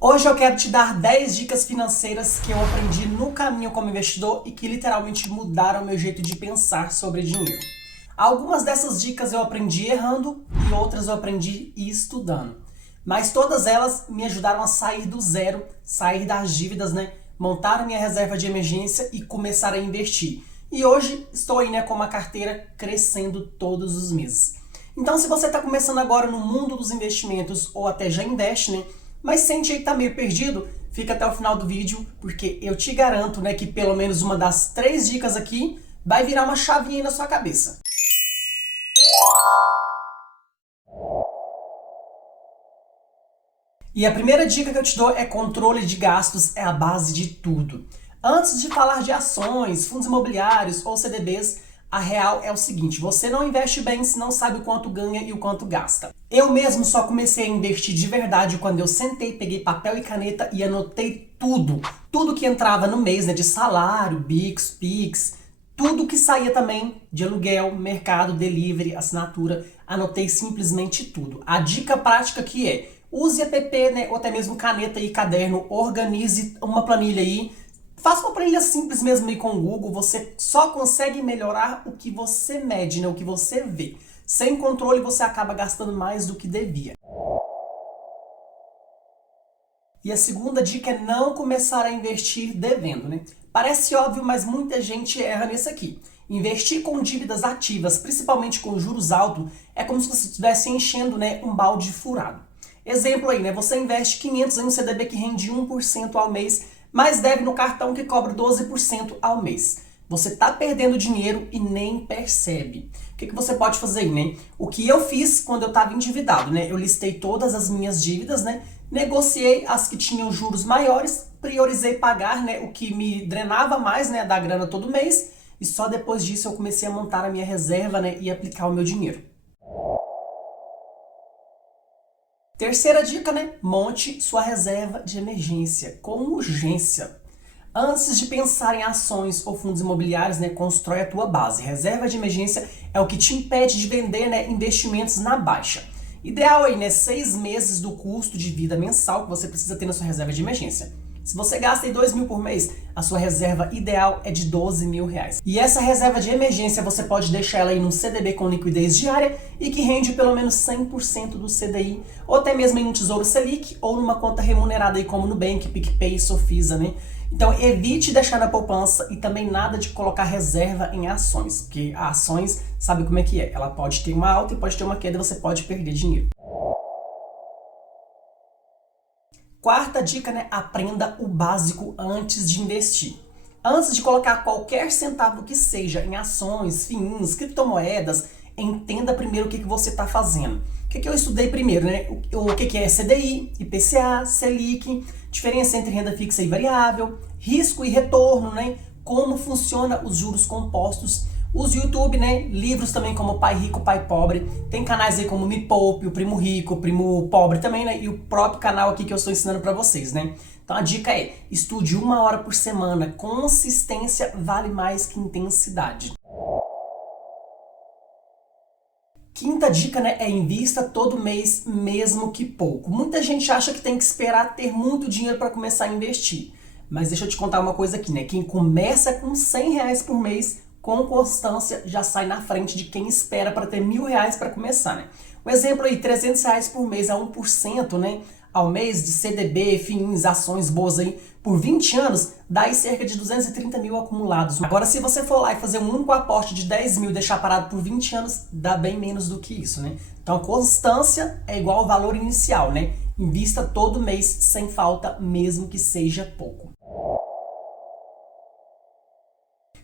Hoje eu quero te dar 10 dicas financeiras que eu aprendi no caminho como investidor e que literalmente mudaram o meu jeito de pensar sobre dinheiro. Algumas dessas dicas eu aprendi errando e outras eu aprendi estudando. Mas todas elas me ajudaram a sair do zero, sair das dívidas, montar minha reserva de emergência e começar a investir. E hoje estou aí, com uma carteira crescendo todos os meses. Então, se você está começando agora no mundo dos investimentos ou até já investe, mas sente aí que tá meio perdido, fica até o final do vídeo, porque eu te garanto, que pelo menos uma das 3 dicas aqui vai virar uma chavinha aí na sua cabeça. E a primeira dica que eu te dou é controle de gastos, é a base de tudo. Antes de falar de ações, fundos imobiliários ou CDBs, a real é o seguinte: você não investe bem se não sabe o quanto ganha e o quanto gasta. Eu mesmo só comecei a investir de verdade quando eu sentei, peguei papel e caneta e anotei tudo. Tudo que entrava no mês, de salário, Bix, Pix, tudo que saía também de aluguel, mercado, delivery, assinatura, anotei simplesmente tudo. A dica prática aqui é: use app, ou até mesmo caneta e caderno, organize uma planilha aí. Faça uma planilha simples mesmo aí com o Google, você só consegue melhorar o que você mede, o que você vê. Sem controle você acaba gastando mais do que devia. E a segunda dica é não começar a investir devendo, Parece óbvio, mas muita gente erra nisso aqui. Investir com dívidas ativas, principalmente com juros altos, é como se você estivesse enchendo, um balde furado. Exemplo aí, você investe 500 em um CDB que rende 1% ao mês, mas deve no cartão que cobra 12% ao mês. Você está perdendo dinheiro e nem percebe. O que você pode fazer aí, O que eu fiz quando eu estava endividado, Eu listei todas as minhas dívidas, Negociei as que tinham juros maiores, priorizei pagar, o que me drenava mais, da grana todo mês, e só depois disso eu comecei a montar a minha reserva, e aplicar o meu dinheiro. Terceira dica, monte sua reserva de emergência com urgência. Antes de pensar em ações ou fundos imobiliários, constrói a tua base. Reserva de emergência é o que te impede de vender, investimentos na baixa. Ideal aí, 6 meses do custo de vida mensal que você precisa ter na sua reserva de emergência. Se você gasta aí 2 mil por mês, a sua reserva ideal é de 12 mil reais. E essa reserva de emergência você pode deixar ela aí num CDB com liquidez diária e que rende pelo menos 100% do CDI, ou até mesmo em um Tesouro Selic ou numa conta remunerada aí como Nubank, PicPay, Sofisa, Então evite deixar na poupança e também nada de colocar reserva em ações, porque ações, sabe como é que é? Ela pode ter uma alta e pode ter uma queda e você pode perder dinheiro. Quarta dica, aprenda o básico antes de investir. Antes de colocar qualquer centavo que seja em ações, FIIs, criptomoedas, entenda primeiro o que você está fazendo. O que eu estudei primeiro, O que é CDI, IPCA, Selic, diferença entre renda fixa e variável, risco e retorno, Como funciona os juros compostos. Use YouTube, livros também como Pai Rico, Pai Pobre. Tem canais aí como Me Poupe, o Primo Rico, o Primo Pobre também, E o próprio canal aqui que eu estou ensinando para vocês, Então a dica é: estude 1 hora por semana. Consistência vale mais que intensidade. Quinta dica, é invista todo mês, mesmo que pouco. Muita gente acha que tem que esperar ter muito dinheiro para começar a investir. Mas deixa eu te contar uma coisa aqui, Quem começa com 100 reais por mês, com constância, já sai na frente de quem espera para ter 1.000 reais para começar, Um exemplo aí, 300 reais por mês a 1%, ao mês de CDB, FIIs, ações boas aí, por 20 anos, dá aí cerca de 230 mil acumulados. Agora, se você for lá e fazer um único aporte de 10 mil e deixar parado por 20 anos, dá bem menos do que isso, Então, constância é igual ao valor inicial, Invista todo mês, sem falta, mesmo que seja pouco.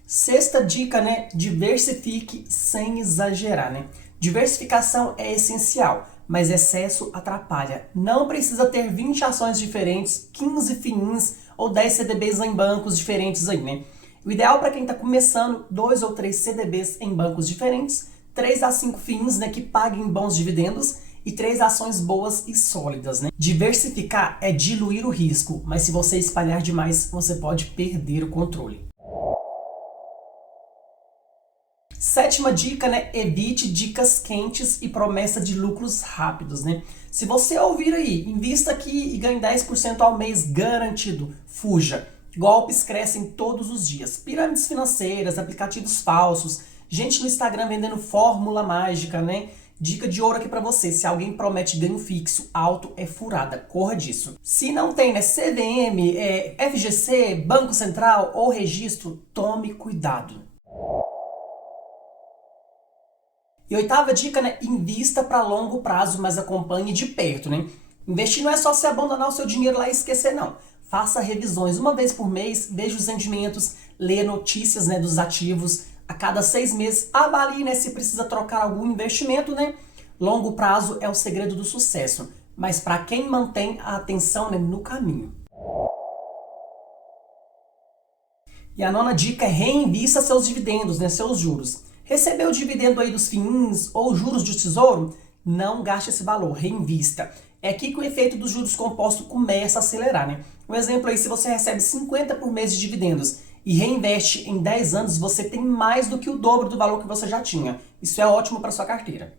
Sexta dica, diversifique sem exagerar, Diversificação é essencial, mas excesso atrapalha. Não precisa ter 20 ações diferentes, 15 FIIs ou 10 CDBs em bancos diferentes aí, O ideal para quem está começando, 2 ou 3 CDBs em bancos diferentes, 3 a 5 FIIs, que paguem bons dividendos e 3 ações boas e sólidas, Diversificar é diluir o risco, mas se você espalhar demais, você pode perder o controle. Sétima dica, né? Evite dicas quentes e promessa de lucros rápidos, né? Se você ouvir aí, invista aqui e ganhe 10% ao mês garantido, fuja. Golpes crescem todos os dias. Pirâmides financeiras, aplicativos falsos, gente no Instagram vendendo fórmula mágica, né? Dica de ouro aqui pra você, se alguém promete ganho fixo alto, é furada, corra disso. Se não tem, né, CVM, FGC, Banco Central ou registro, tome cuidado. E oitava dica, né? Invista para longo prazo, mas acompanhe de perto, né? Investir não é só se abandonar o seu dinheiro lá e esquecer, não. Faça revisões uma vez por mês, veja os rendimentos, leia notícias, né, dos ativos. A cada 6 meses, avalie, né, se precisa trocar algum investimento, né? Longo prazo é o segredo do sucesso, mas para quem mantém a atenção, né, no caminho. E a nona dica é reinvista seus dividendos, né, seus juros. Recebeu o dividendo aí dos FIIs ou juros de tesouro? Não gaste esse valor, reinvista. É aqui que o efeito dos juros compostos começa a acelerar, né? Um exemplo aí, se você recebe 50 por mês de dividendos e reinveste em 10 anos, você tem mais do que o dobro do valor que você já tinha. Isso é ótimo para sua carteira.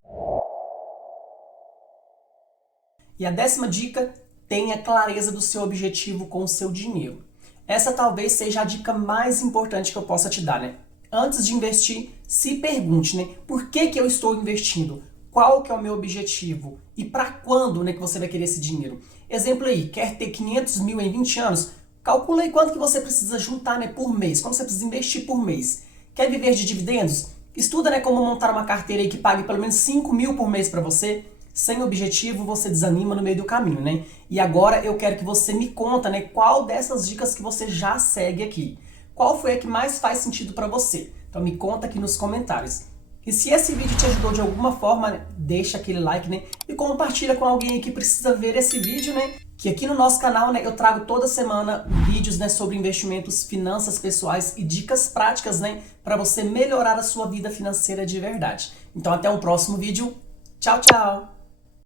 E a 10ª dica, tenha clareza do seu objetivo com o seu dinheiro. Essa talvez seja a dica mais importante que eu possa te dar, né? Antes de investir, se pergunte, né? Por que eu estou investindo? Qual que é o meu objetivo? E para quando, né, que você vai querer esse dinheiro? Exemplo aí, quer ter 500 mil em 20 anos? Calcula aí quanto que você precisa juntar, né, por mês. Quanto você precisa investir por mês? Quer viver de dividendos? Estuda, né, como montar uma carteira aí que pague pelo menos 5 mil por mês para você. Sem objetivo, você desanima no meio do caminho, né? E agora eu quero que você me conta, né, qual dessas dicas que você já segue aqui. Qual foi a que mais faz sentido para você? Então me conta aqui nos comentários. E se esse vídeo te ajudou de alguma forma, né, deixa aquele like, né? E compartilha com alguém que precisa ver esse vídeo, né? Que aqui no nosso canal, né, eu trago toda semana vídeos, né, sobre investimentos, finanças pessoais e dicas práticas, né, para você melhorar a sua vida financeira de verdade. Então até um próximo vídeo. Tchau, tchau!